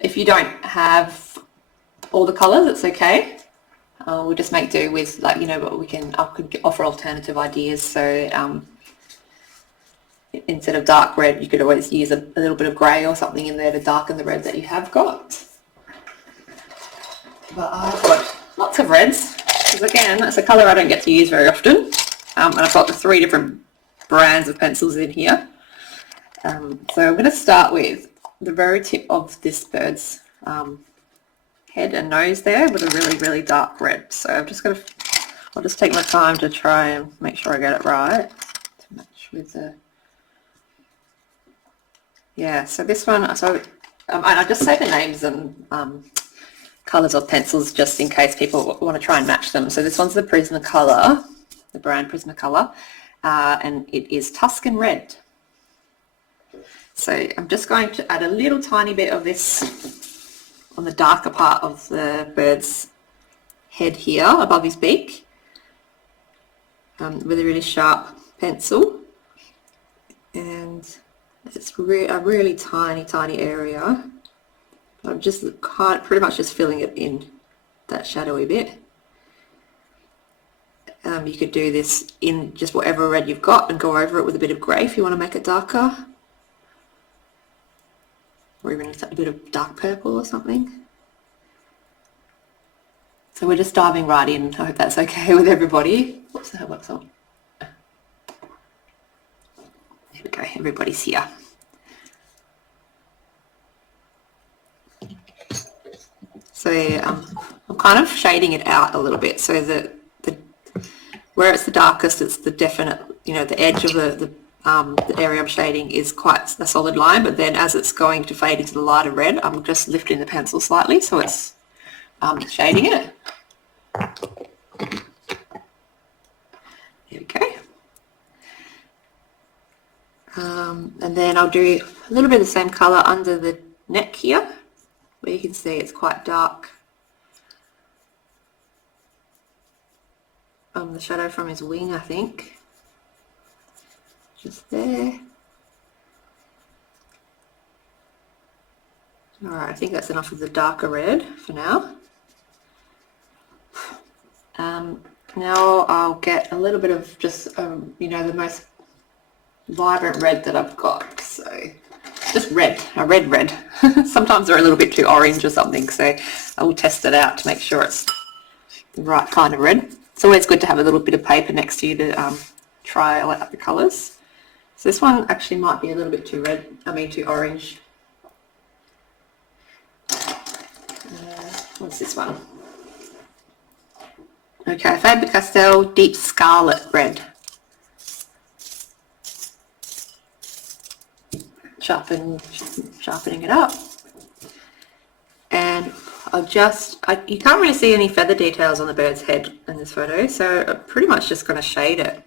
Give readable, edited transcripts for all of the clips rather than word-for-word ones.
if you don't have all the colours, it's okay. We'll just make do with, like, you know, but I could offer alternative ideas. So instead of dark red, you could always use a little bit of grey or something in there to darken the red that you have got. But I've got lots of reds, because again, it's a colour I don't get to use very often. And I've got the 3 different brands of pencils in here. So I'm going to start with the very tip of this bird's head and nose there with a really, really dark red. So I'll just take my time to try and make sure I get it right to match with the, yeah, so this one, so I just say the names and colours of pencils just in case people want to try and match them. So this one's the Prismacolor, the brand Prismacolor, and it is Tuscan Red. So I'm just going to add a little tiny bit of this on the darker part of the bird's head here above his beak with a really sharp pencil, and it's a really tiny area. I'm just pretty much just filling it in that shadowy bit. You could do this in just whatever red you've got and go over it with a bit of grey if you want to make it darker, or even a bit of dark purple or something. So we're just diving right in. I hope that's okay with everybody. Whoops, that works on. There we go, everybody's here. So I'm kind of shading it out a little bit so that where it's the darkest, it's the definite, you know, the edge of the area I'm shading is quite a solid line, but then as it's going to fade into the lighter red, I'm just lifting the pencil slightly so it's shading it. There we go. And then I'll do a little bit of the same colour under the neck here, where you can see it's quite dark. The shadow from his wing, I think. Just there. Alright, I think that's enough of the darker red for now. Now I'll get a little bit of just, you know, the most vibrant red that I've got. So just red, a red. Sometimes they're a little bit too orange or something, so I will test it out to make sure it's the right kind of red. It's always good to have a little bit of paper next to you to try out the colours. So this one actually might be a little bit too red, too orange. What's this one? Okay, Faber-Castell Deep Scarlet Red. Sharpening it up. And you can't really see any feather details on the bird's head in this photo, so I'm pretty much just going to shade it.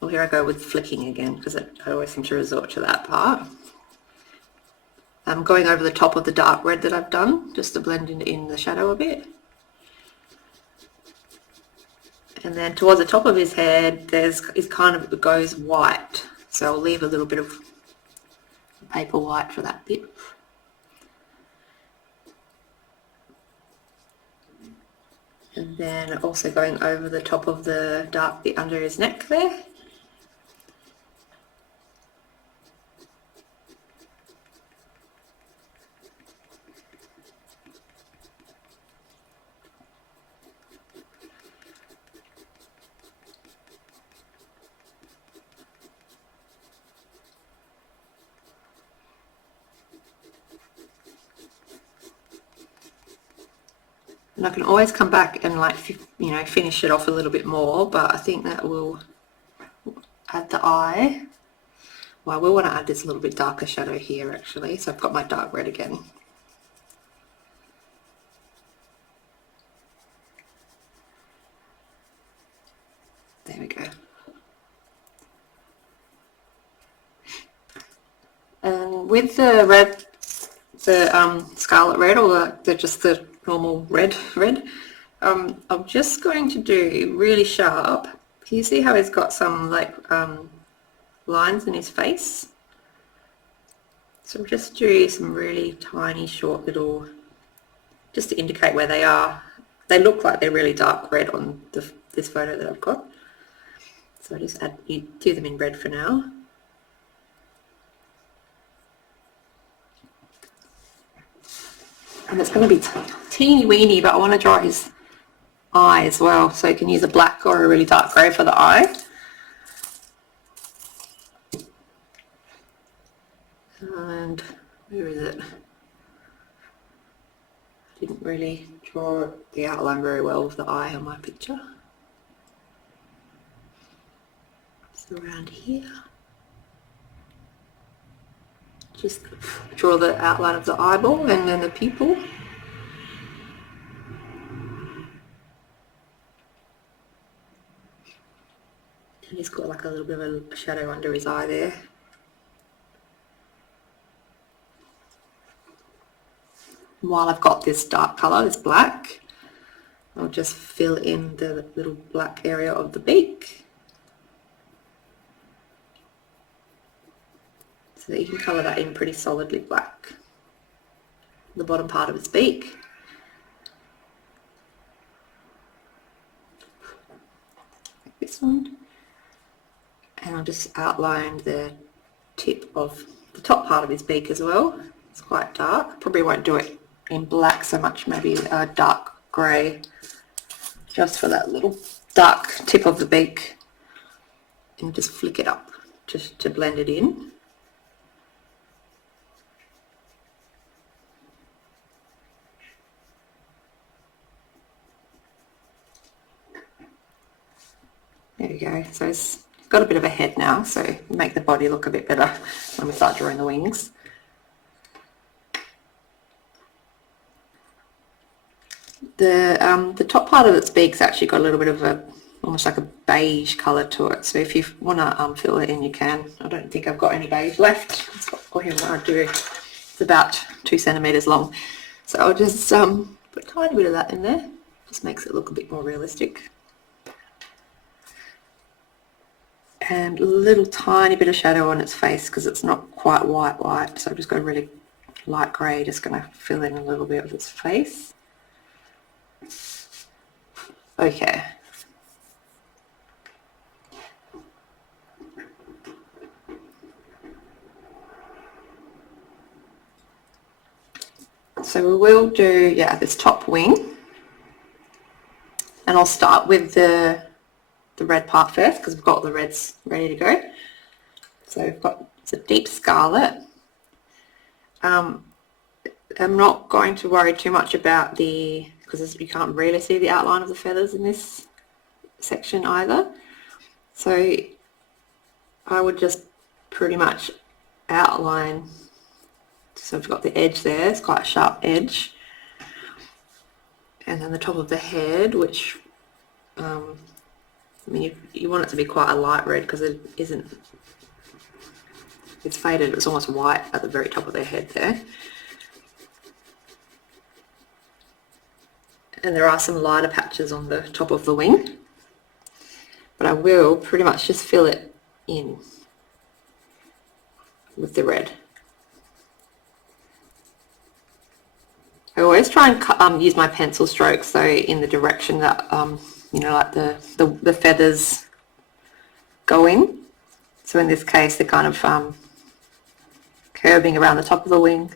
Well, here I go with flicking again, because I always seem to resort to that part. I'm going over the top of the dark red that I've done, just to blend in the shadow a bit. And then towards the top of his head, it goes white. So I'll leave a little bit of paper white for that bit. And then also going over the top of the dark bit under his neck there. And I can always come back and, like, you know, finish it off a little bit more, but I think that will add the eye. Well, I will want to add this little bit darker shadow here actually, so I've got my dark red again. There we go. And with the red, the scarlet red, or just the normal red, I'm just going to do really sharp. Can you see how he's got some like lines in his face? So we'll just do some really tiny, short little, just to indicate where they are. They look like they're really dark red on this photo that I've got. So I just do them in red for now. And it's going to be teeny weeny, but I want to draw his eye as well. So you can use a black or a really dark grey for the eye. And where is it? Didn't really draw the outline very well with the eye on my picture. So around here. Just draw the outline of the eyeball and then the pupil. And he's got like a little bit of a shadow under his eye there. While I've got this dark colour, this black, I'll just fill in the little black area of the beak. So that you can colour that in pretty solidly black. The bottom part of its beak. Like this one. And I'll just outline the tip of the top part of his beak as well. It's quite dark. Probably won't do it in black so much, maybe a dark grey just for that little dark tip of the beak, and just flick it up just to blend it in. There we go. So it's got a bit of a head now, so make the body look a bit better when we start drawing the wings. The top part of its beak's actually got a little bit of a, almost like a beige colour to it. So if you want to fill it in, you can. I don't think I've got any beige left. For him, I do. It's about 2 centimetres long. So I'll just put a tiny bit of that in there. Just makes it look a bit more realistic. And a little tiny bit of shadow on its face because it's not quite white. So I've just got a really light grey, just going to fill in a little bit of its face. Okay. So we will do, this top wing. And I'll start with the red part first because we've got the reds ready to go. So we've got, it's a deep scarlet. I'm not going to worry too much about because you can't really see the outline of the feathers in this section either. So I would just pretty much outline, so we've got the edge there, it's quite a sharp edge. And then the top of the head, which, I mean, you want it to be quite a light red because it isn't, it's faded, it's almost white at the very top of their head there. And there are some lighter patches on the top of the wing, but I will pretty much just fill it in with the red. I always try and use my pencil strokes so in the direction that you know, like the feathers go in. So in this case they're kind of curving around the top of the wing,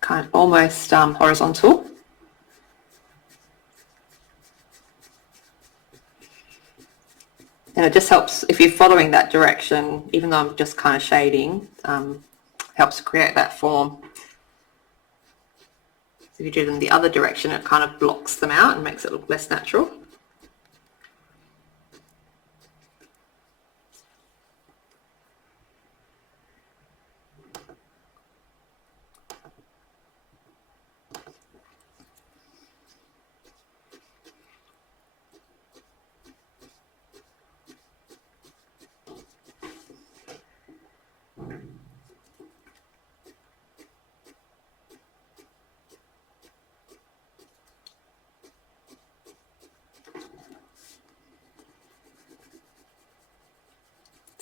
kind of almost horizontal. And it just helps if you're following that direction, even though I'm just kind of shading, helps to create that form. So if you do them the other direction, it kind of blocks them out and makes it look less natural.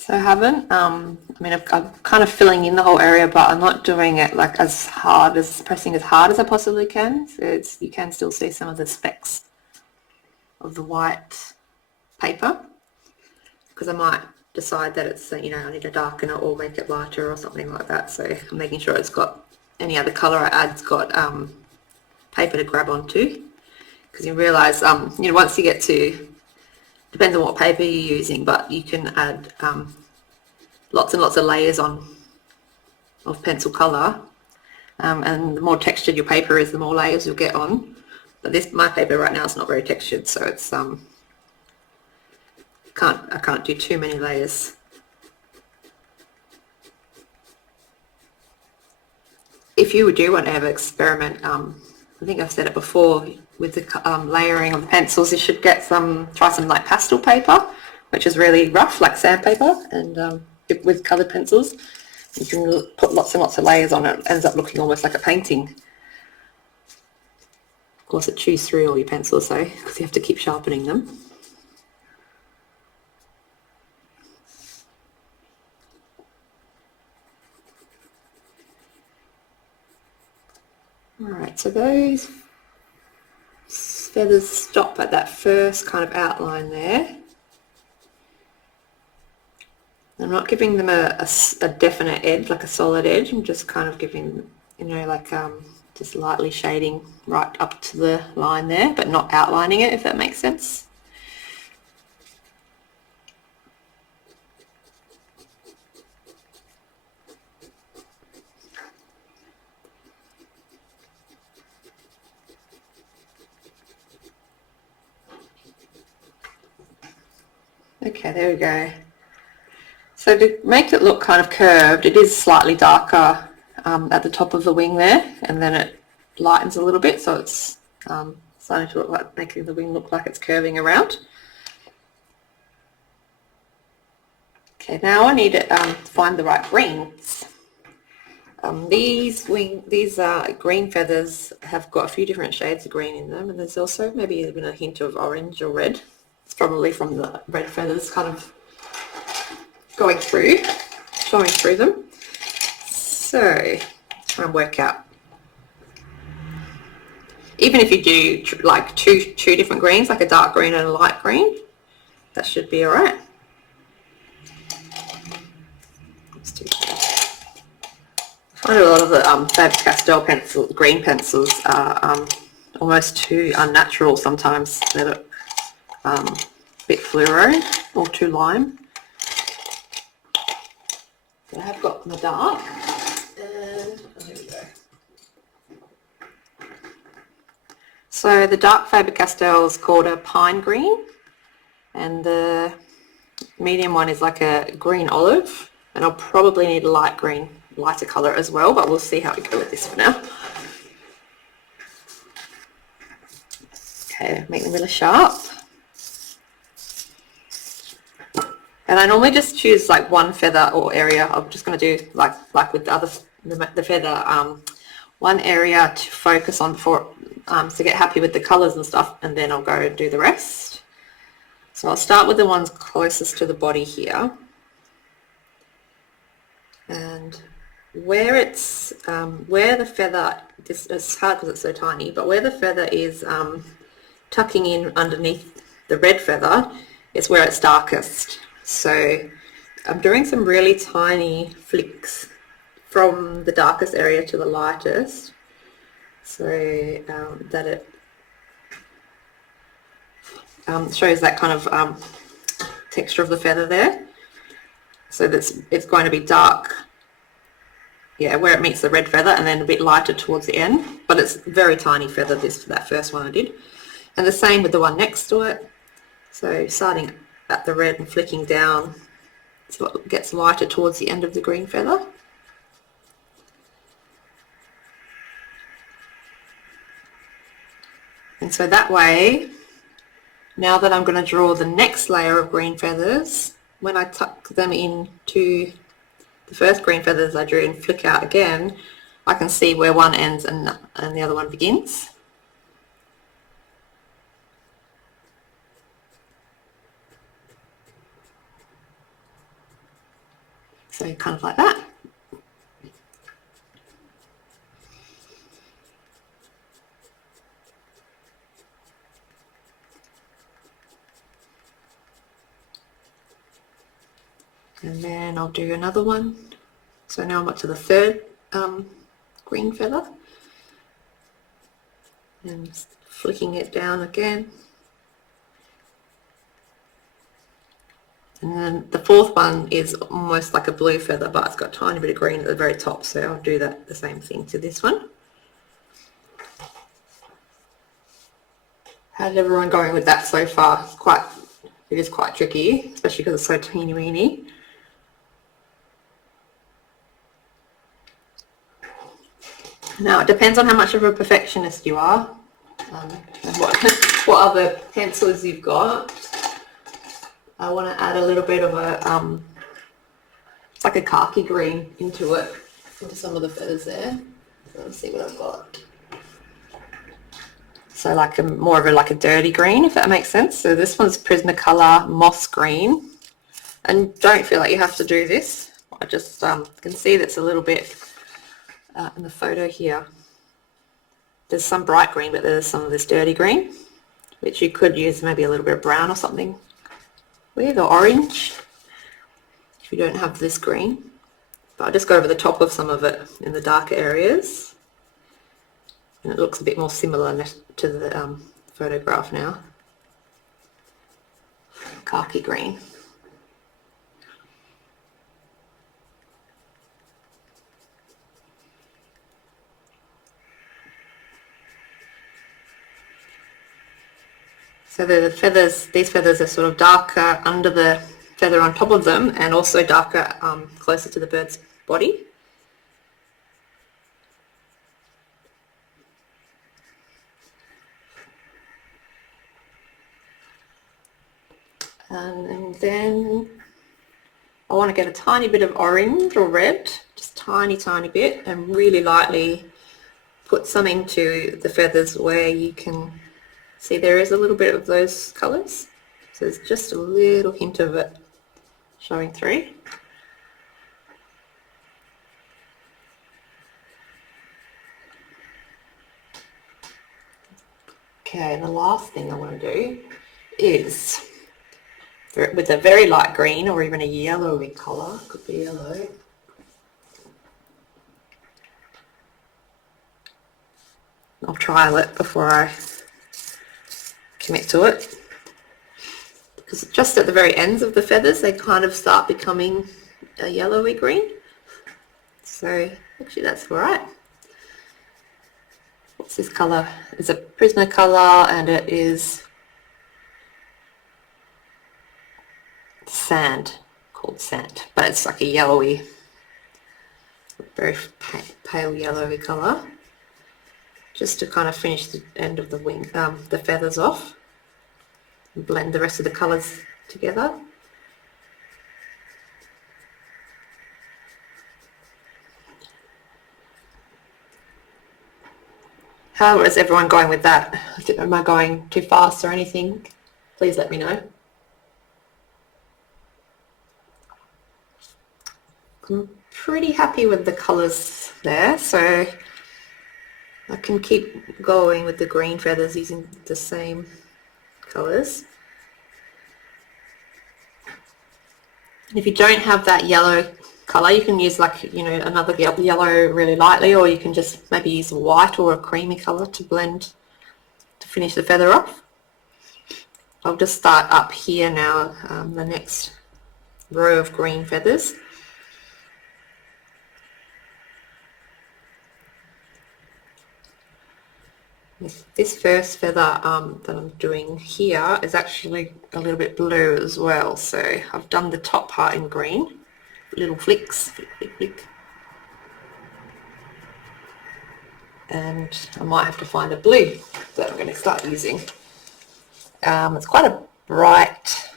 So I haven't, I mean, I'm kind of filling in the whole area, but I'm not doing it like pressing as hard as I possibly can. So you can still see some of the specks of the white paper, because I might decide that it's, you know, I need to darken it or make it lighter or something like that. So I'm making sure it's got, any other colour I add's got paper to grab onto, because you realise, you know, once you get to, depends on what paper you're using, but you can add lots and lots of layers on of pencil colour, and the more textured your paper is, the more layers you'll get on. But my paper right now is not very textured, so it's I can't do too many layers. If you do want to have an experiment, I think I've said it before, with the layering of the pencils, you should try some like pastel paper, which is really rough, like sandpaper, and with coloured pencils. You can put lots and lots of layers on it. It ends up looking almost like a painting. Of course, it chews through all your pencils though, because you have to keep sharpening them. Alright, so those feathers stop at that first kind of outline there. I'm not giving them a definite edge, like a solid edge. I'm just kind of giving, you know, like just lightly shading right up to the line there, but not outlining it, if that makes sense. Okay, there we go. So to make it look kind of curved, it is slightly darker at the top of the wing there, and then it lightens a little bit, so it's starting to look like, making the wing look like it's curving around. Okay, now I need to find the right greens. These green feathers have got a few different shades of green in them, and there's also maybe even a hint of orange or red. It's probably from the red feathers kind of showing through them. So try and work out. Even if you do like two different greens, like a dark green and a light green, that should be all right. Let's do that. I find a lot of the Faber-Castell green pencils are almost too unnatural sometimes. They look a bit fluoro or too lime. So I have got my dark, and there we go. So the dark Faber-Castell is called a pine green, and the medium one is like a green olive, and I'll probably need a lighter colour as well, but we'll see how we go with this for now. Okay, make them really sharp. And I normally just choose like one feather or area. I'm just going to do like with the feather, one area to focus on before, to get happy with the colours and stuff, and then I'll go and do the rest. So I'll start with the ones closest to the body here, and where it's where the feather, it's hard because it's so tiny, but where the feather is tucking in underneath the red feather is where it's darkest. So I'm doing some really tiny flicks from the darkest area to the lightest, so that it shows that kind of texture of the feather there. So it's going to be dark, yeah, where it meets the red feather, and then a bit lighter towards the end. But it's very tiny feather, that first one I did. And the same with the one next to it. So starting at the red and flicking down so it gets lighter towards the end of the green feather. And so that way, now that I'm going to draw the next layer of green feathers, when I tuck them into the first green feathers I drew and flick out again, I can see where one ends and the other one begins. So kind of like that. And then I'll do another one. So now I'm up to the third green feather. And flicking it down again. And then the fourth one is almost like a blue feather, but it's got a tiny bit of green at the very top, so I'll do that the same thing to this one. How's everyone going with that so far? It is quite tricky, especially because it's so teeny weeny. Now it depends on how much of a perfectionist you are, and what other pencils you've got. I want to add a little bit of a, it's like a khaki green into it, into some of the feathers there. Let's see what I've got. So like more of a dirty green, if that makes sense. So this one's Prismacolor Moss Green. And don't feel like you have to do this. I just can see that's a little bit in the photo here. There's some bright green, but there's some of this dirty green, which you could use maybe a little bit of brown or something with, or orange, if you don't have this green. But I'll just go over the top of some of it in the darker areas. And it looks a bit more similar to the photograph now. Khaki green. So the feathers, these feathers are sort of darker under the feather on top of them, and also darker closer to the bird's body. And then I want to get a tiny bit of orange or red, just tiny bit, and really lightly put some into the feathers where you can see there is a little bit of those colours. So there's just a little hint of it showing through. Okay, and the last thing I want to do is, with a very light green or even a yellowy colour, could be yellow. I'll trial it before I commit to it, because just at the very ends of the feathers they kind of start becoming a yellowy green. So actually that's alright. What's this colour? It's a Prismacolor and it is sand, called sand, but it's like a yellowy, very pale yellowy colour, just to kind of finish the end of the wing, the feathers off, and blend the rest of the colours together. How is everyone going with that? Am I going too fast or anything? Please let me know. I'm pretty happy with the colours there, so I can keep going with the green feathers using the same colours. If you don't have that yellow colour, you can use another yellow really lightly, or you can just maybe use a white or a creamy colour to blend to finish the feather off. I'll just start up here now, the next row of green feathers. This first feather that I'm doing here is actually a little bit blue as well, so I've done the top part in green, little flicks, flick, and I might have to find a blue that I'm going to start using. It's quite a bright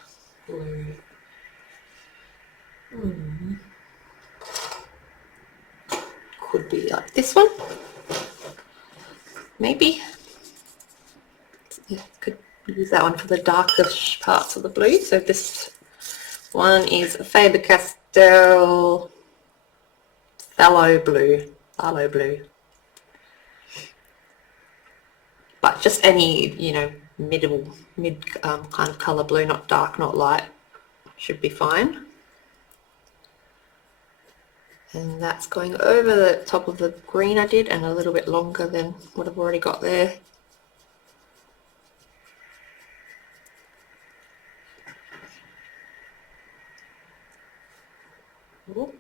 blue. Could be like this one. Maybe. Yeah, could use that one for the darkest parts of the blue. So this one is a Faber-Castell pastel phthalo blue, but just any, you know, mid kind of colour blue, not dark, not light, should be fine. And that's going over the top of the green I did, and a little bit longer than what I've already got there. Ooh.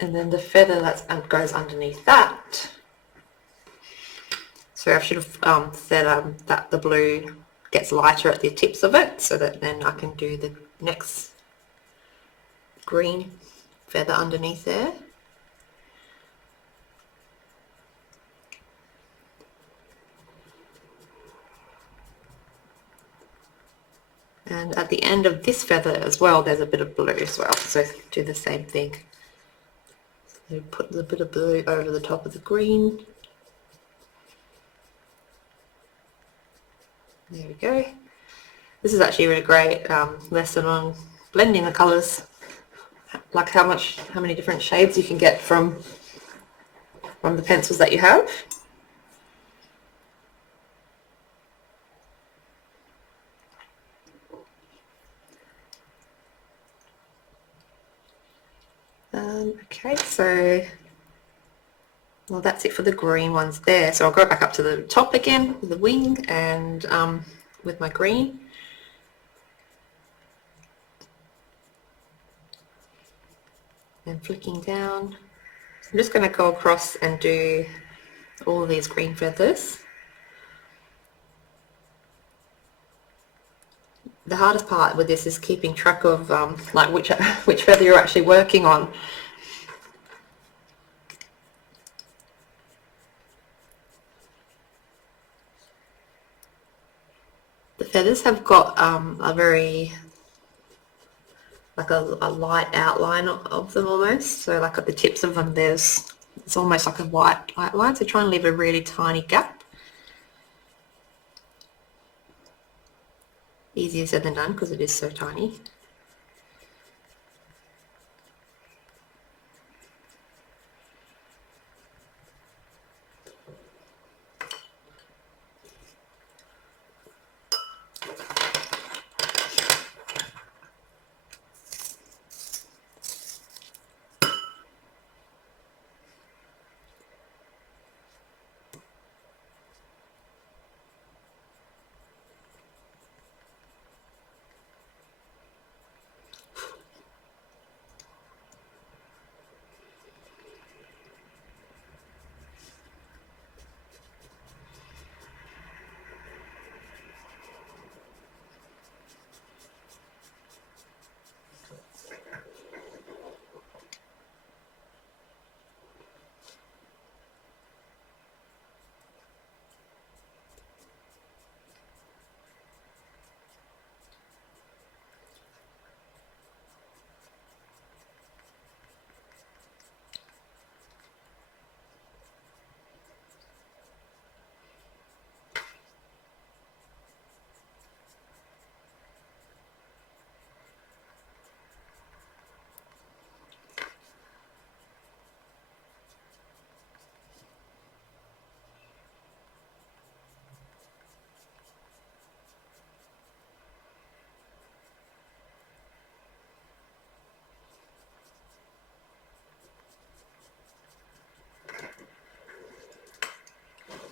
And then the feather that goes underneath that. So I should have said that the blue gets lighter at the tips of it, so that then I can do the next green feather underneath there. And at the end of this feather as well, there's a bit of blue as well, so do the same thing. So put a bit of blue over the top of the green. There we go. This is actually a really great lesson on blending the colours, like how many different shades you can get from the pencils that you have. Okay, so well, that's it for the green ones there. So I'll go back up to the top again with the wing and with my green. And flicking down. I'm just going to go across and do all of these green feathers. The hardest part with this is keeping track of like which feather you're actually working on. The feathers have got a very, like a light outline of them almost. So like at the tips of them it's almost like a white outline. So try and leave a really tiny gap. Easier said than done because it is so tiny.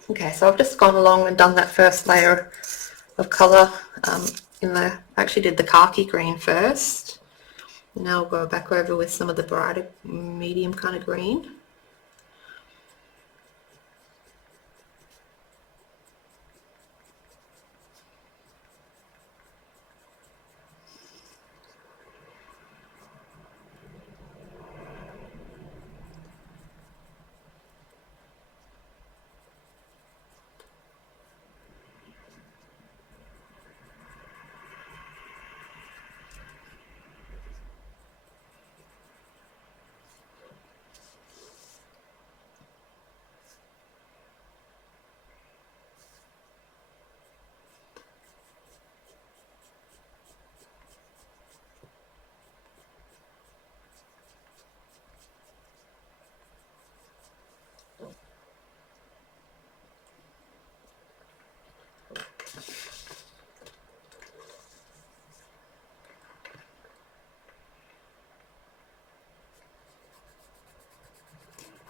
Okay, so I've just gone along and done that first layer of colour I actually did the khaki green first. Now I'll go back over with some of the brighter medium kind of green.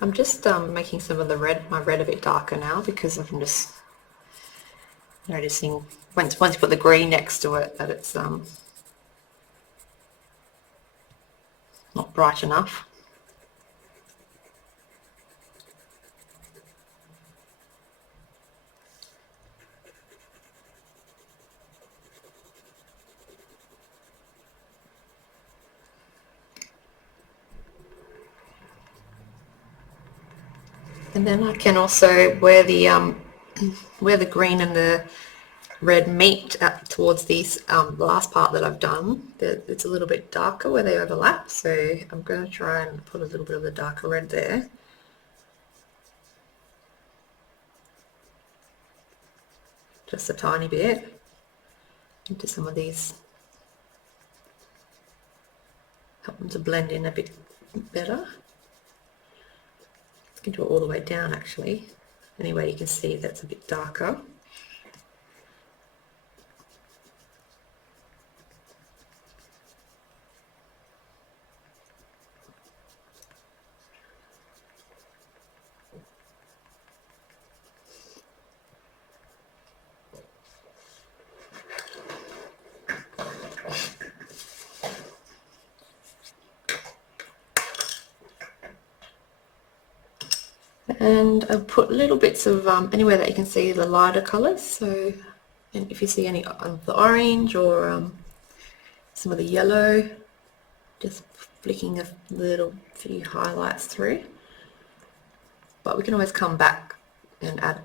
I'm just making some of my red a bit darker now because I'm just noticing once you put the green next to it that it's not bright enough. And then I can also where the green and the red meet up towards this last part that I've done, it's a little bit darker where they overlap, so I'm going to try and put a little bit of the darker red there. Just a tiny bit into some of these, help them to blend in a bit better. You can do it all the way down actually. Anyway, you can see that's a bit darker. And I've put little bits of anywhere that you can see the lighter colours, so and if you see any of the orange or some of the yellow, just flicking a little few highlights through. But we can always come back and add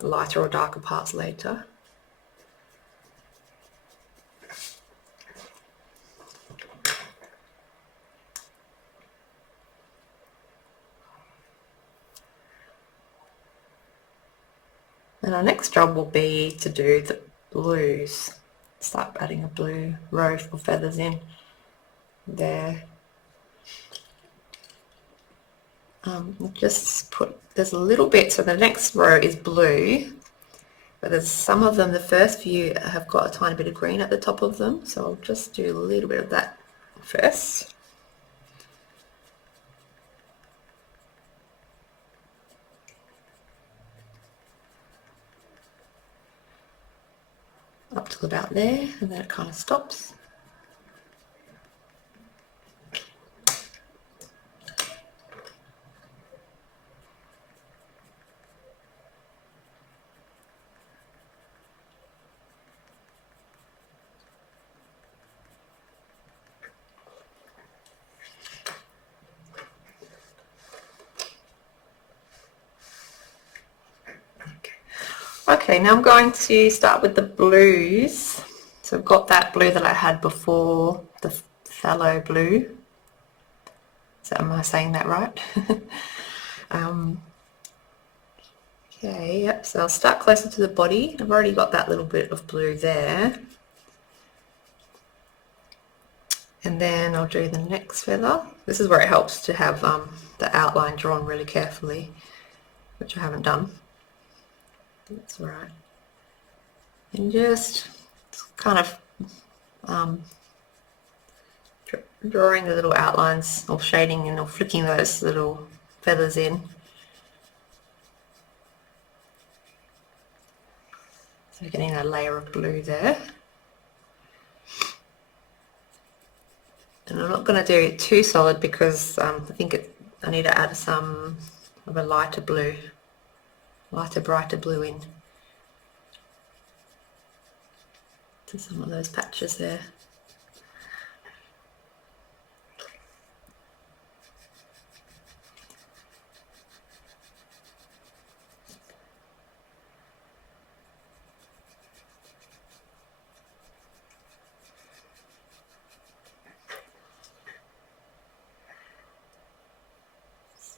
lighter or darker parts later. And our next job will be to do the blues. Start adding a blue row of feathers in there. Just put, there's a little bit, so the next row is blue, but there's some of them, the first few have got a tiny bit of green at the top of them, so I'll just do a little bit of that first. Up to about there, and then it kind of stops. Okay, now I'm going to start with the blues. So I've got that blue that I had before, the phthalo blue. So am I saying that right? Okay, yep, so I'll start closer to the body. I've already got that little bit of blue there. And then I'll do the next feather. This is where it helps to have the outline drawn really carefully, which I haven't done. That's all right. And just kind of drawing the little outlines or shading and or flicking those little feathers in. So getting a layer of blue there. And I'm not going to do it too solid because I think I need to add some of a lighter blue, brighter blue in to some of those patches there.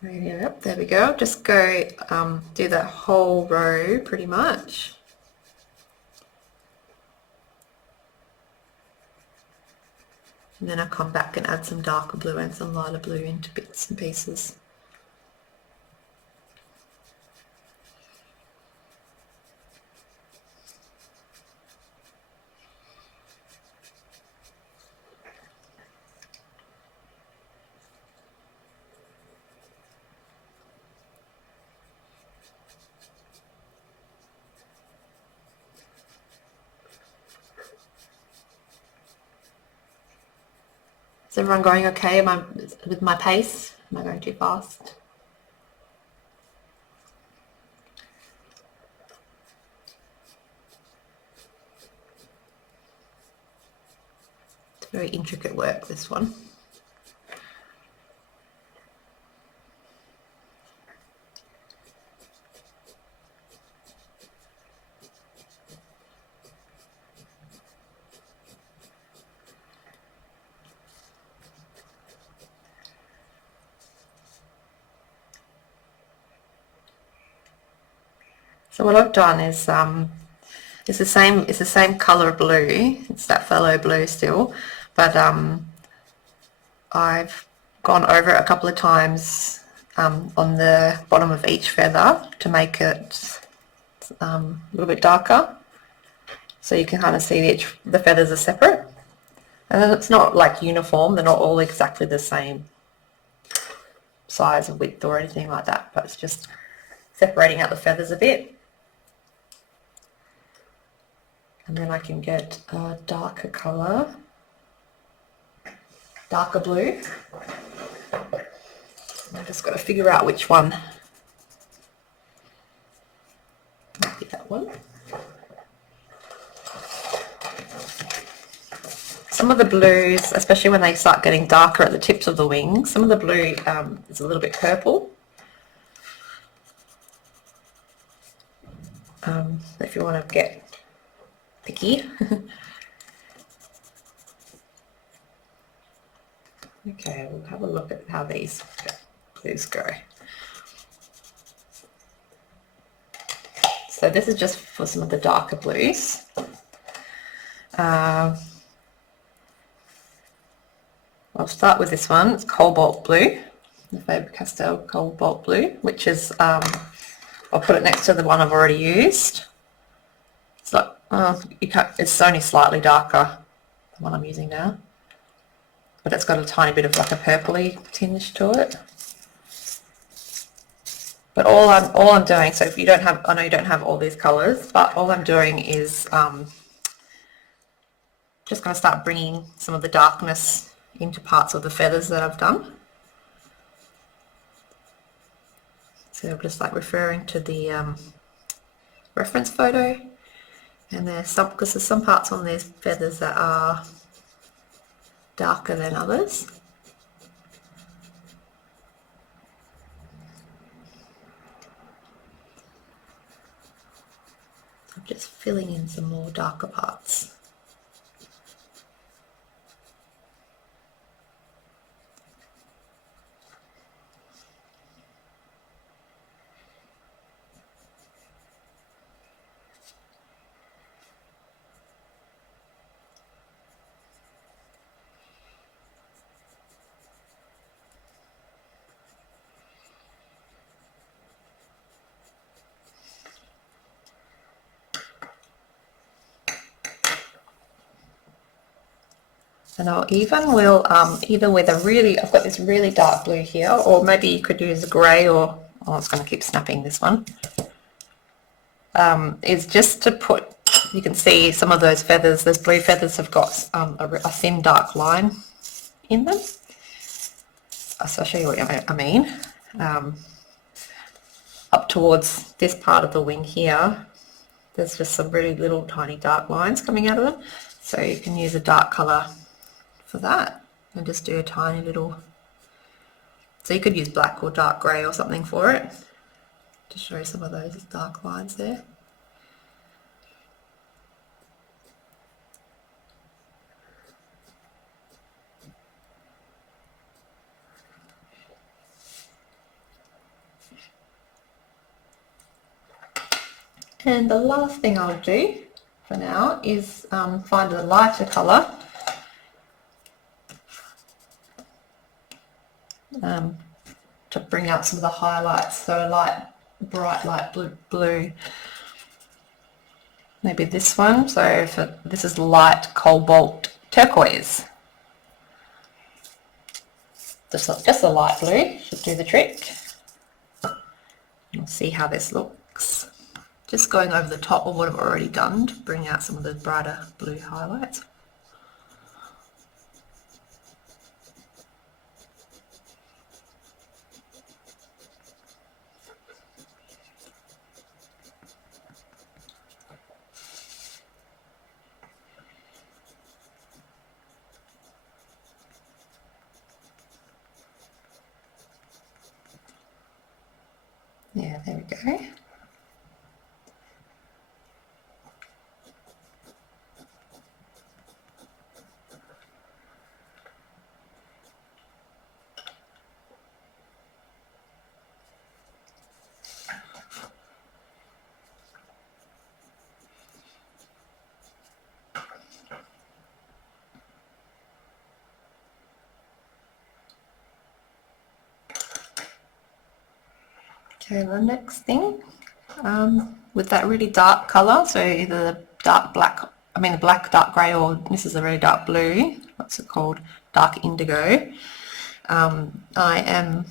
So yep, there we go. Just go do that whole row pretty much. And then I'll come back and add some darker blue and some lighter blue into bits and pieces. Is everyone going okay? Am I with my pace? Am I going too fast? It's very intricate work, this one. So what I've done is it's the same color blue. It's that phthalo blue still, but I've gone over it a couple of times on the bottom of each feather to make it a little bit darker, so you can kind of see the feathers are separate, and then it's not like uniform. They're not all exactly the same size or width or anything like that, but it's just separating out the feathers a bit. And then I can get a darker colour, darker blue. I've just got to figure out which one. Might be that one. Some of the blues, especially when they start getting darker at the tips of the wings, some of the blue is a little bit purple. If you want to get picky. Okay, we'll have a look at how these blues go. So this is just for some of the darker blues. I'll start with this one. It's Cobalt Blue, the Faber-Castell Cobalt Blue, which is, I'll put it next to the one I've already used. It's like, it's only slightly darker than what I'm using now, but it's got a tiny bit of like a purpley tinge to it. But all I'm doing, so if you don't have, I know you don't have all these colours, but all I'm doing is just going to start bringing some of the darkness into parts of the feathers that I've done. So I'm just like referring to the reference photo, and because there's some parts on these feathers that are darker than others. I'm just filling in some more darker parts. And I'll either with I've got this really dark blue here, or maybe you could use a grey, or, oh, it's going to keep snapping this one, is just to put, you can see some of those feathers, those blue feathers have got a thin dark line in them. So I'll show you what I mean. Up towards this part of the wing here, there's just some really little tiny dark lines coming out of them. So you can use a dark colour for that and just do a tiny little, so you could use black or dark grey or something for it to show some of those dark lines there. And the last thing I'll do for now is find a lighter colour to bring out some of the highlights. So a bright light blue. Maybe this one. So this is light cobalt turquoise. Just a light blue should do the trick. We'll see how this looks. Just going over the top of what I've already done to bring out some of the brighter blue highlights. there we go. Okay, the next thing, with that really dark colour, so either the dark black, the black dark grey, or this is a really dark blue, what's it called, dark indigo, I am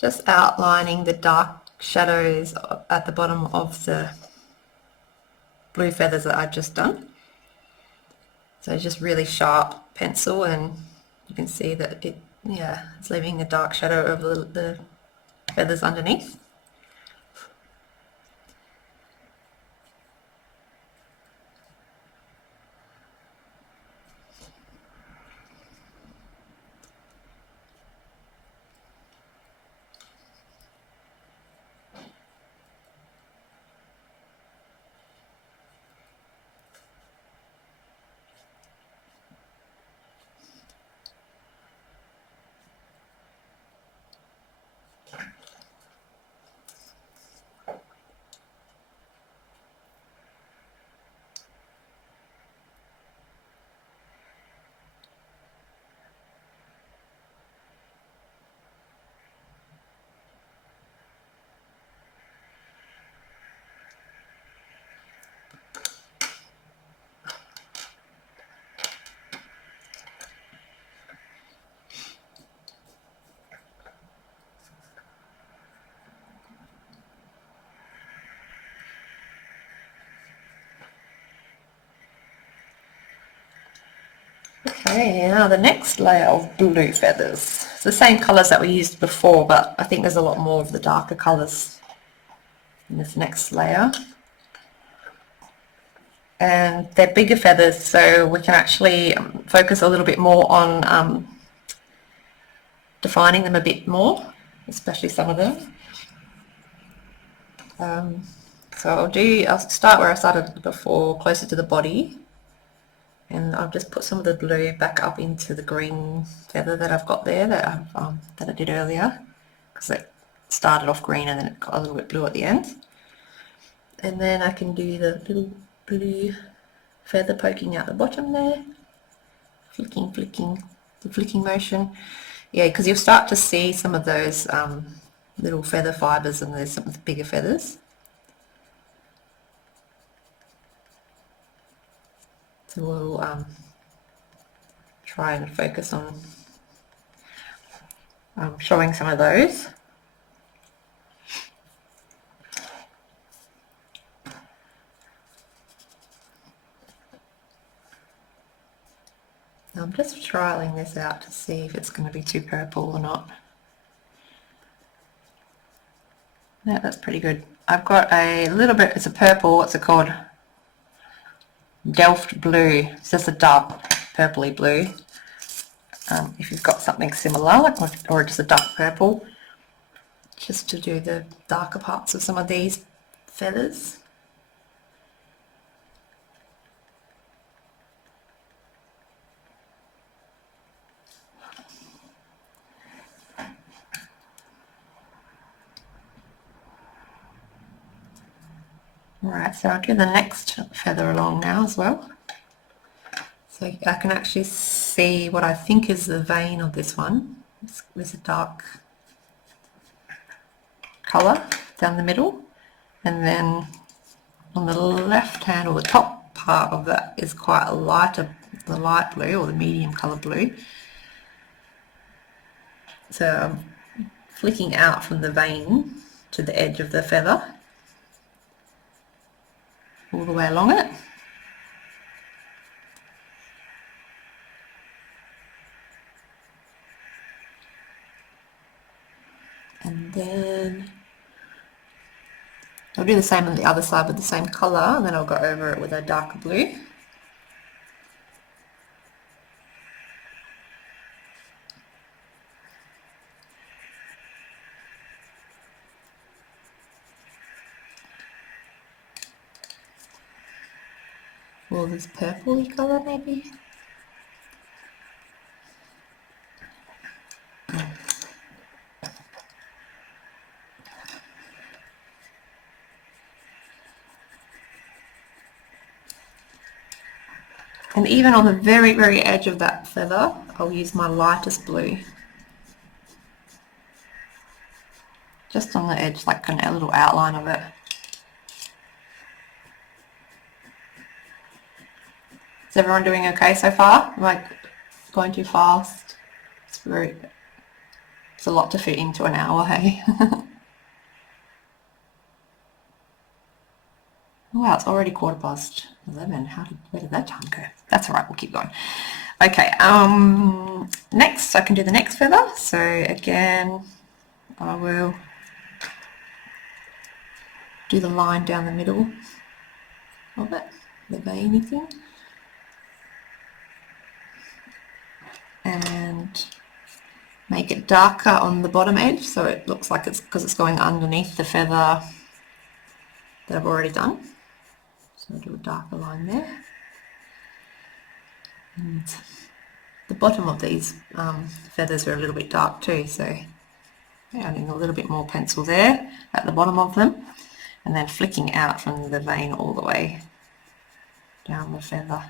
just outlining the dark shadows at the bottom of the blue feathers that I've just done. So just really sharp pencil, and you can see that it's leaving a dark shadow over the feathers underneath. Okay, now the next layer of blue feathers. It's the same colours that we used before, but I think there's a lot more of the darker colours in this next layer. And they're bigger feathers, so we can actually focus a little bit more on defining them a bit more, especially some of them. So I'll start where I started before, closer to the body. And I'll just put some of the blue back up into the green feather that I've got there that I did earlier, because it started off green and then it got a little bit blue at the end. And then I can do the little blue feather poking out the bottom there, flicking, the flicking motion. Yeah, because you'll start to see some of those little feather fibres, and there's some of the bigger feathers. So we'll try and focus on showing some of those. Now I'm just trialing this out to see if it's going to be too purple or not. Yeah, that's pretty good. I've got a little bit, it's a purple, what's it called? Delft blue. It's just a dark purpley blue. If you've got something similar, or just a dark purple, just to do the darker parts of some of these feathers. Right, so I'll do the next feather along now as well. So I can actually see what I think is the vein of this one. There's a dark colour down the middle, and then on the left hand, or the top part of that, is quite a lighter, the light blue or the medium colour blue. So I'm flicking out from the vein to the edge of the feather, all the way along it. And then I'll do the same on the other side with the same colour, and then I'll go over it with a darker blue. or this purpley colour maybe. And even on the very, very edge of that feather, I'll use my lightest blue. Just on the edge, like a little outline of it. Is everyone doing okay so far? Am I going too fast? It's a lot to fit into an hour, hey? Wow, it's already 11:15. Where did that time go? That's all right, we'll keep going. Okay, next I can do the next feather. So again, I will do the line down the middle of it, the veiny thing. And make it darker on the bottom edge so it looks like it's because it's going underneath the feather that I've already done. So I'll do a darker line there. And the bottom of these feathers are a little bit dark too, so adding a little bit more pencil there at the bottom of them, and then flicking out from the vein all the way down the feather.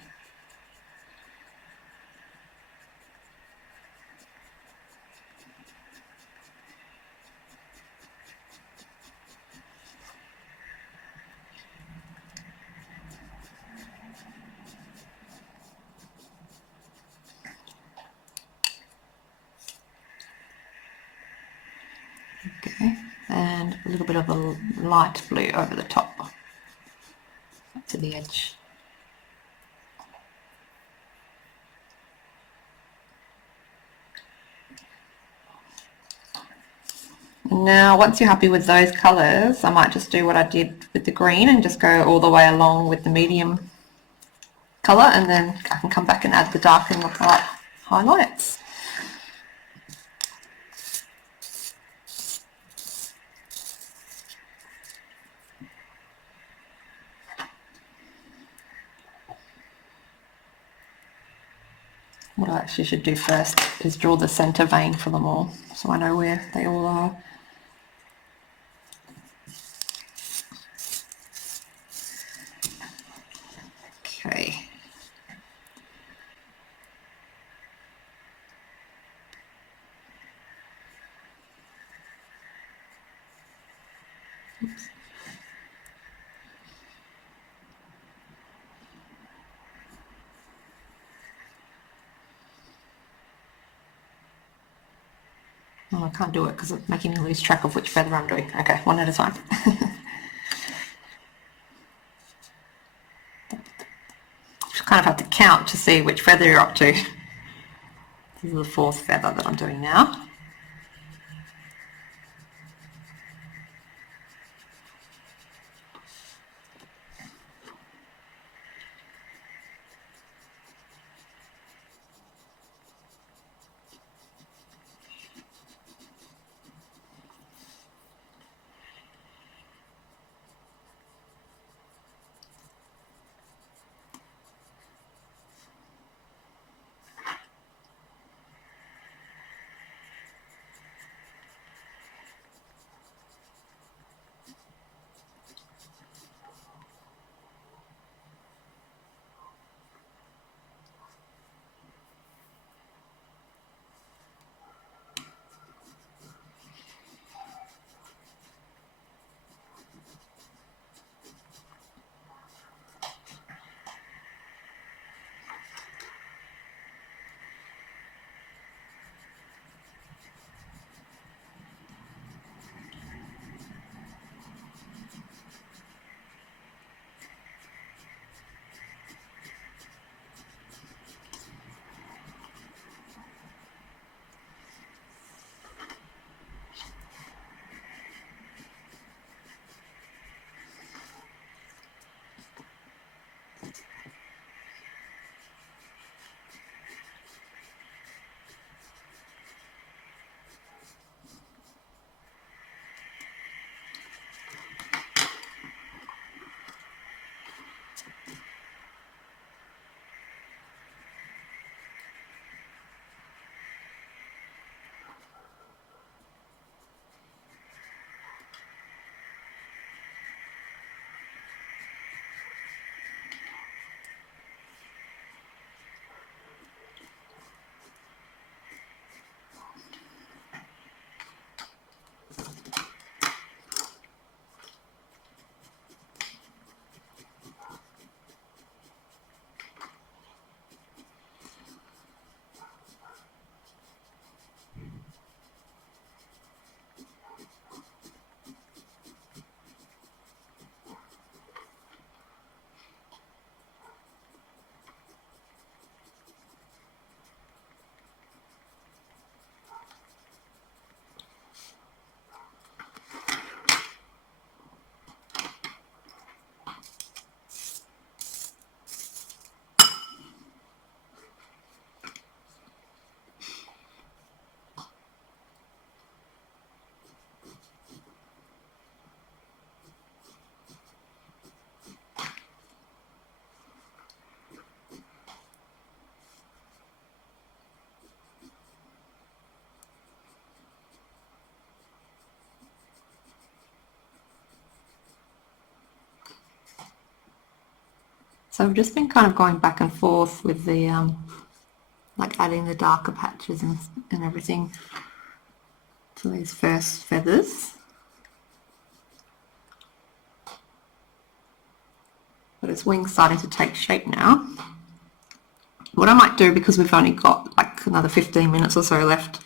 Okay, and a little bit of a light blue over the top up to the edge. Now, once you're happy with those colours, I might just do what I did with the green and just go all the way along with the medium colour, and then I can come back and add the dark and the light highlights. What I actually should do first is draw the centre vein for them all, so I know where they all are. Okay. Oops. Oh, I can't do it because it's making me lose track of which feather I'm doing. Okay, one at a time. Just kind of have to count to see which feather you're up to. This is the fourth feather that I'm doing now. So I've just been kind of going back and forth with the like adding the darker patches and everything to these first feathers. But its wing's starting to take shape now. What I might do, because we've only got like another 15 minutes or so left,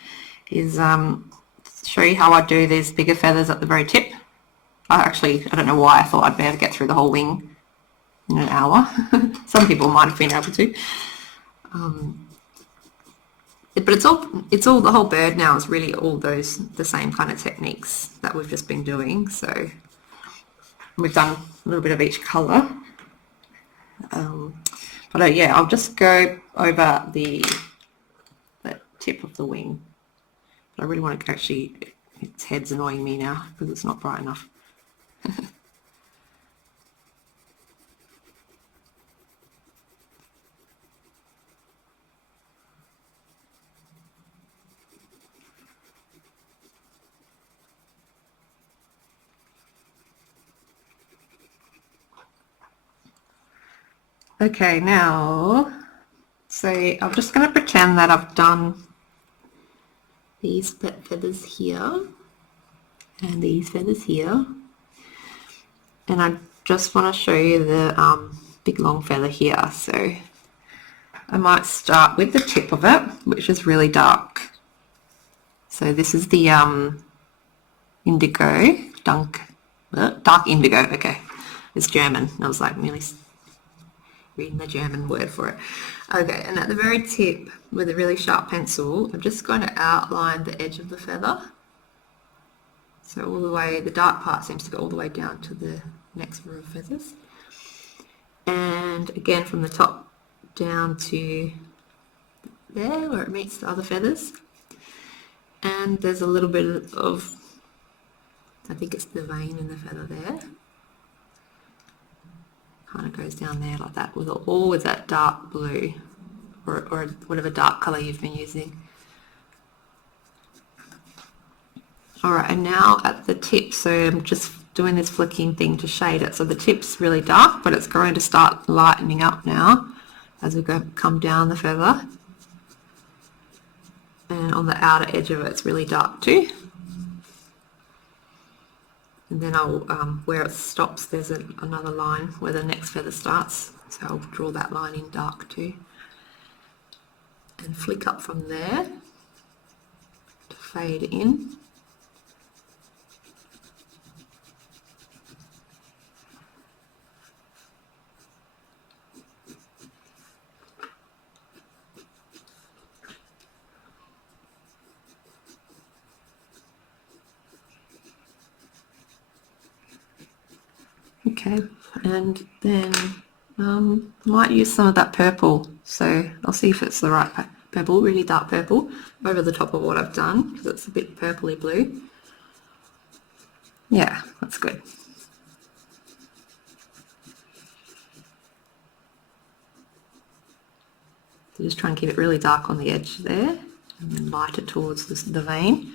is show you how I do these bigger feathers at the very tip. I don't know why I thought I'd be able to get through the whole wing in an hour. Some people might have been able to. But it's all the whole bird now is really all the same kind of techniques that we've just been doing. So we've done a little bit of each colour. But yeah, I'll just go over the tip of the wing. But I really want to actually, its head's annoying me now because it's not bright enough. Okay, now, so I'm just going to pretend that I've done these feathers here and these feathers here, and I just want to show you the big long feather here. So I might start with the tip of it, which is really dark. So this is the indigo, dark indigo. Okay, it's German. I was like nearly reading the German word for it. Okay, and at the very tip with a really sharp pencil, I'm just going to outline the edge of the feather. So all the way, the dark part seems to go all the way down to the next row of feathers. And again from the top down to there where it meets the other feathers. And there's a little bit of, I think it's the vein in the feather there. Kind of goes down there like that, with all with that dark blue or whatever dark colour you've been using. Alright, and now at the tip, so I'm just doing this flicking thing to shade it. So the tip's really dark, but it's going to start lightening up now as we come down the feather. And on the outer edge of it, it's really dark too. And then I'll, where it stops, there's another line where the next feather starts. So I'll draw that line in dark too. And flick up from there to fade in. Okay, and then might use some of that purple, so I'll see if it's the right purple, really dark purple, over the top of what I've done, because it's a bit purpley blue. Yeah, that's good. So just try and keep it really dark on the edge there, and then light it towards the vein,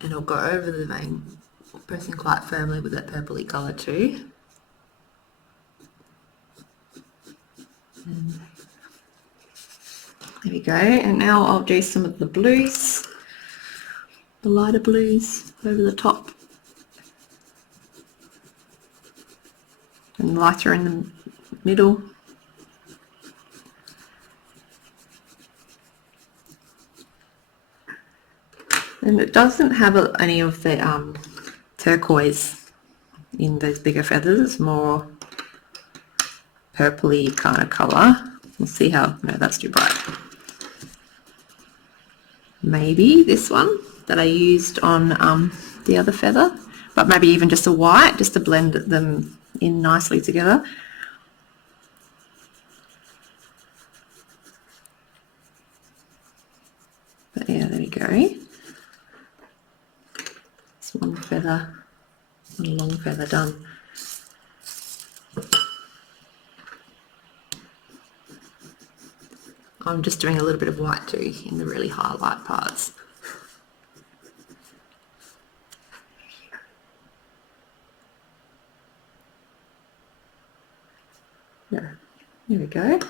and I'll go over the vein, pressing quite firmly with that purpley colour too. And there we go, and now I'll do some of the blues, the lighter blues over the top, and lighter in the middle. And it doesn't have any of the turquoise in those bigger feathers, it's more purpley kind of colour. We'll see how, no, that's too bright. Maybe this one that I used on the other feather, but maybe even just a white, just to blend them in nicely together. But yeah, there we go. It's one feather, one long feather done. I'm just doing a little bit of white too in the really highlight parts. Yeah, here we go.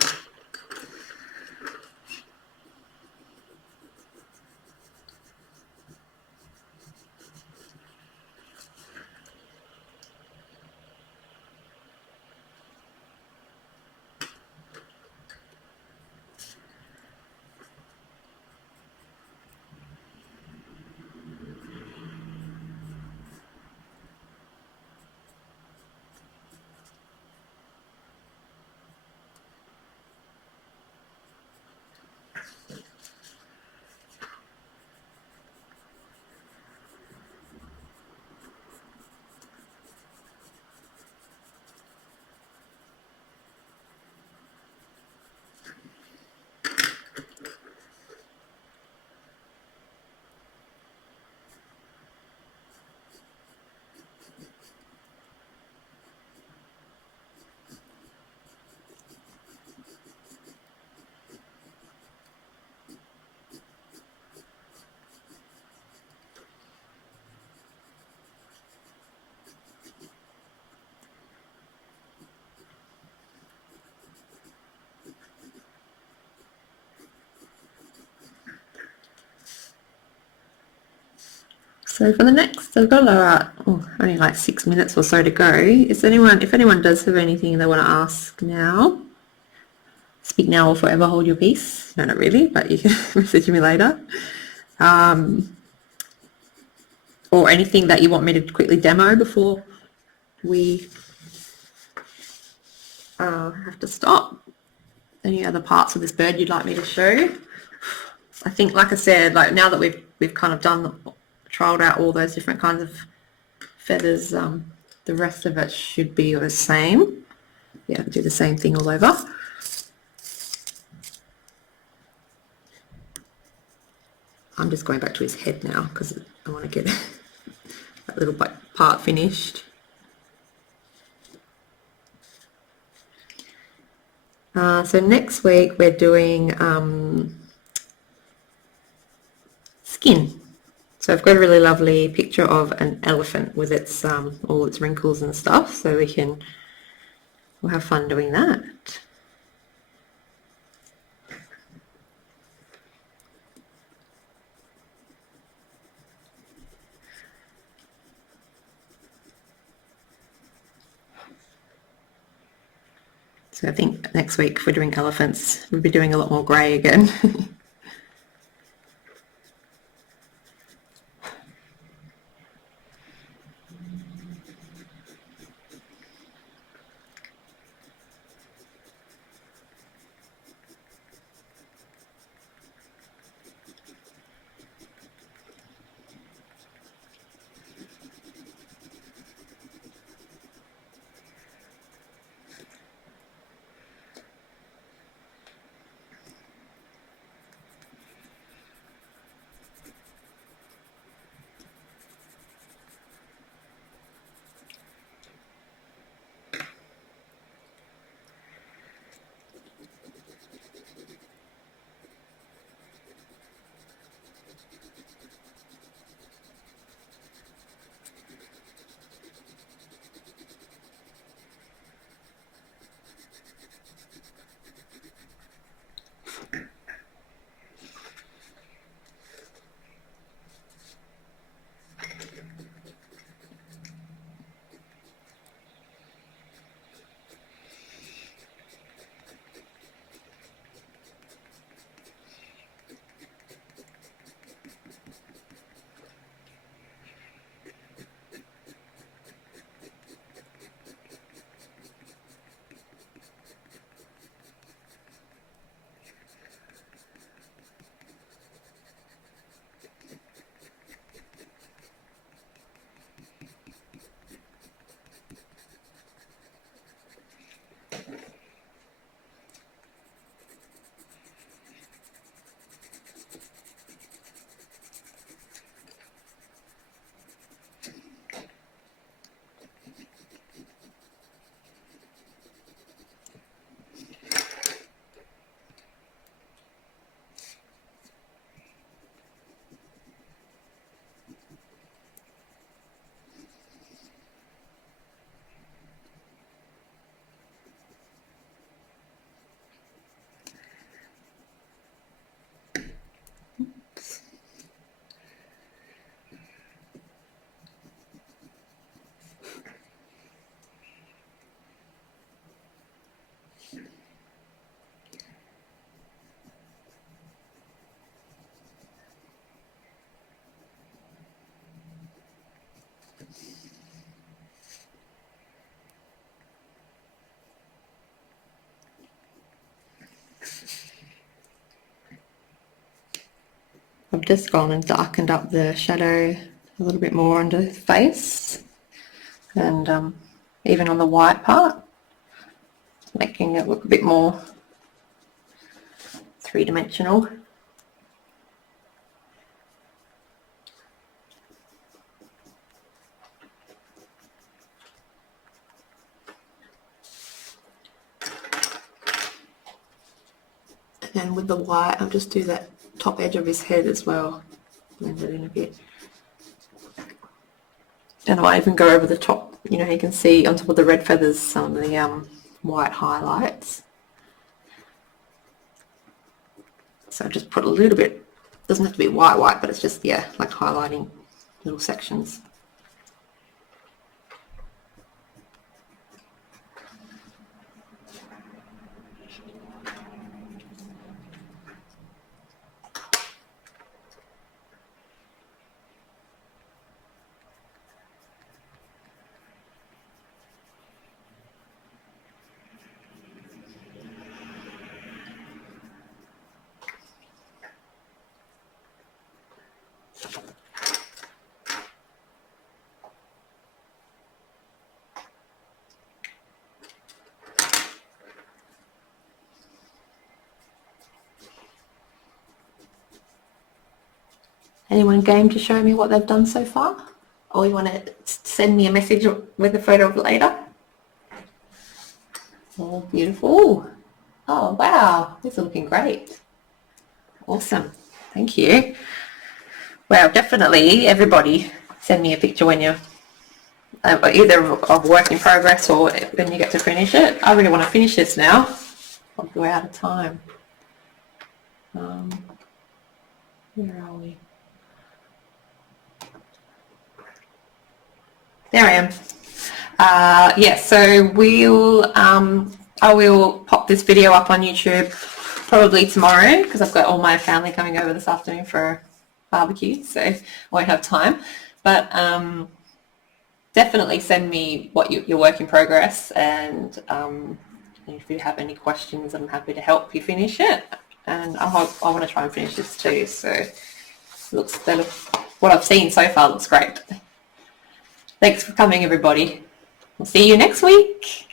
So for the next, I've got only like 6 minutes or so to go. If anyone does have anything they want to ask now, speak now or forever hold your peace. No, not really, but you can message me later. Or anything that you want me to quickly demo before we have to stop. Any other parts of this bird you'd like me to show? I think, like I said, like now that we've kind of trialed out all those different kinds of feathers, the rest of it should be the same. Yeah, do the same thing all over. I'm just going back to his head now because I want to get that little part finished. So next week we're doing skin. So I've got a really lovely picture of an elephant with its all its wrinkles and stuff. So we'll have fun doing that. So I think next week if we're doing elephants, we'll be doing a lot more grey again. I've just gone and darkened up the shadow a little bit more on the face, and even on the white part, making it look a bit more three-dimensional. And with the white, I'll just do that top edge of his head as well, blend it in a bit. And I might even go over the top, you know, you can see on top of the red feathers some of the white highlights. So just put a little bit, doesn't have to be white, but it's just, yeah, like highlighting little sections. Anyone game to show me what they've done so far? Or you want to send me a message with a photo of it later? Oh, beautiful. Oh, wow. These are looking great. Awesome. Thank you. Well, definitely everybody send me a picture when you're either of work in progress or when you get to finish it. I really want to finish this now. We're out of time. Where are we? There I am. Yeah, so I will pop this video up on YouTube probably tomorrow because I've got all my family coming over this afternoon for a barbecue, so I won't have time. But definitely send me what your work in progress, and if you have any questions, I'm happy to help you finish it. And I want to try and finish this too. So what I've seen so far looks great. Thanks for coming, everybody. We'll see you next week.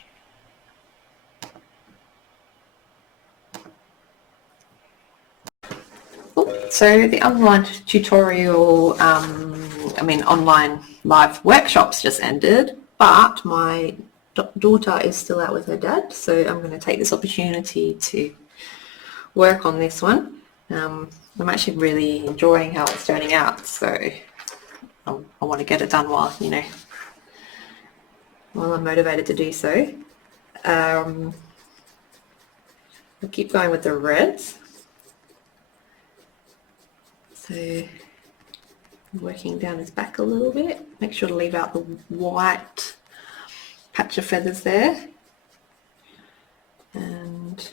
So the online tutorial, online live workshops just ended, but my daughter is still out with her dad, so I'm going to take this opportunity to work on this one. I'm actually really enjoying how it's turning out, so I want to get it done while I'm motivated to do so. I'll keep going with the reds. So working down his back a little bit. Make sure to leave out the white patch of feathers there. And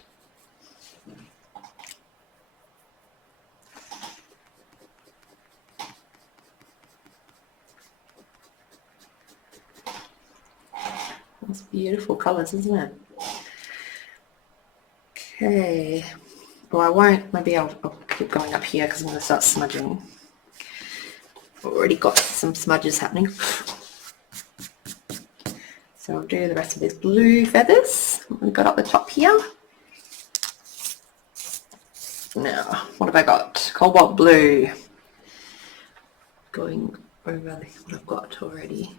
that's beautiful colours, isn't it? Okay. Well, I won't. Maybe I'll keep going up here because I'm going to start smudging. I've already got some smudges happening. So I'll do the rest of these blue feathers we've got up the top here. Now, what have I got? Cobalt blue. Going over what I've got already.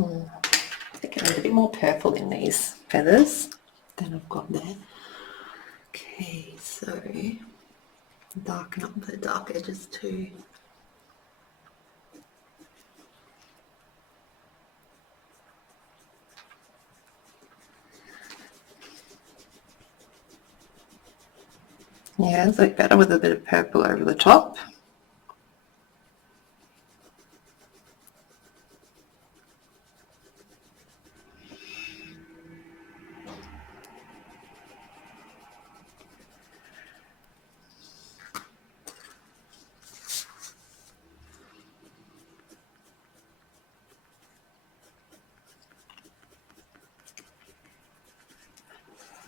I think I need a bit more purple in these feathers than I've got there. Okay, so darken up the dark edges too. Yeah, it's like better with a bit of purple over the top.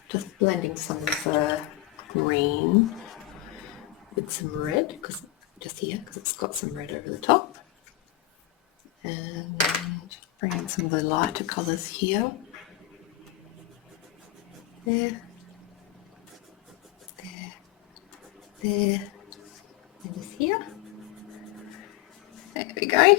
Just blending some of the green with some red, because just here, because it's got some red over the top. And bring in some of the lighter colours here. There. There. There. And just here. There we go.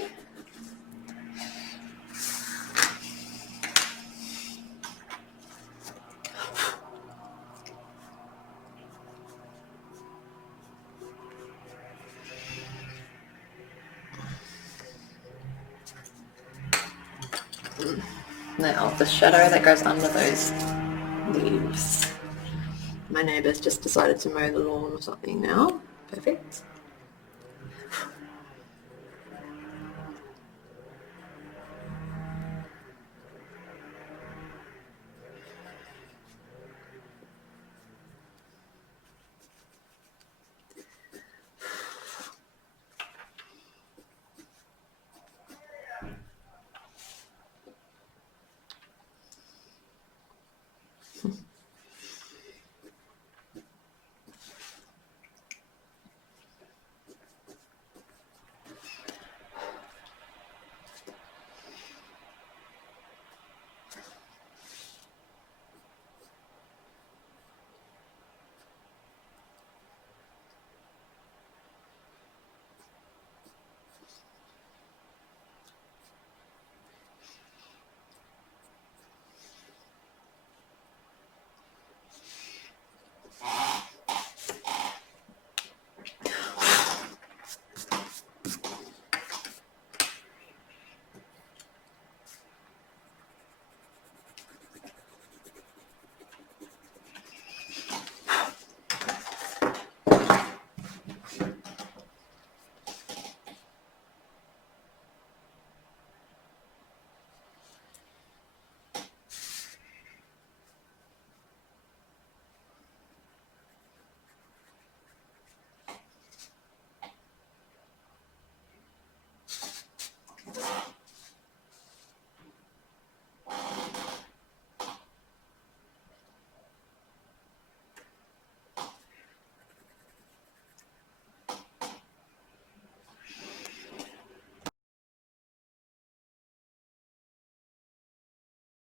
Now the shadow that goes under those leaves. My neighbour's just decided to mow the lawn or something now. Perfect.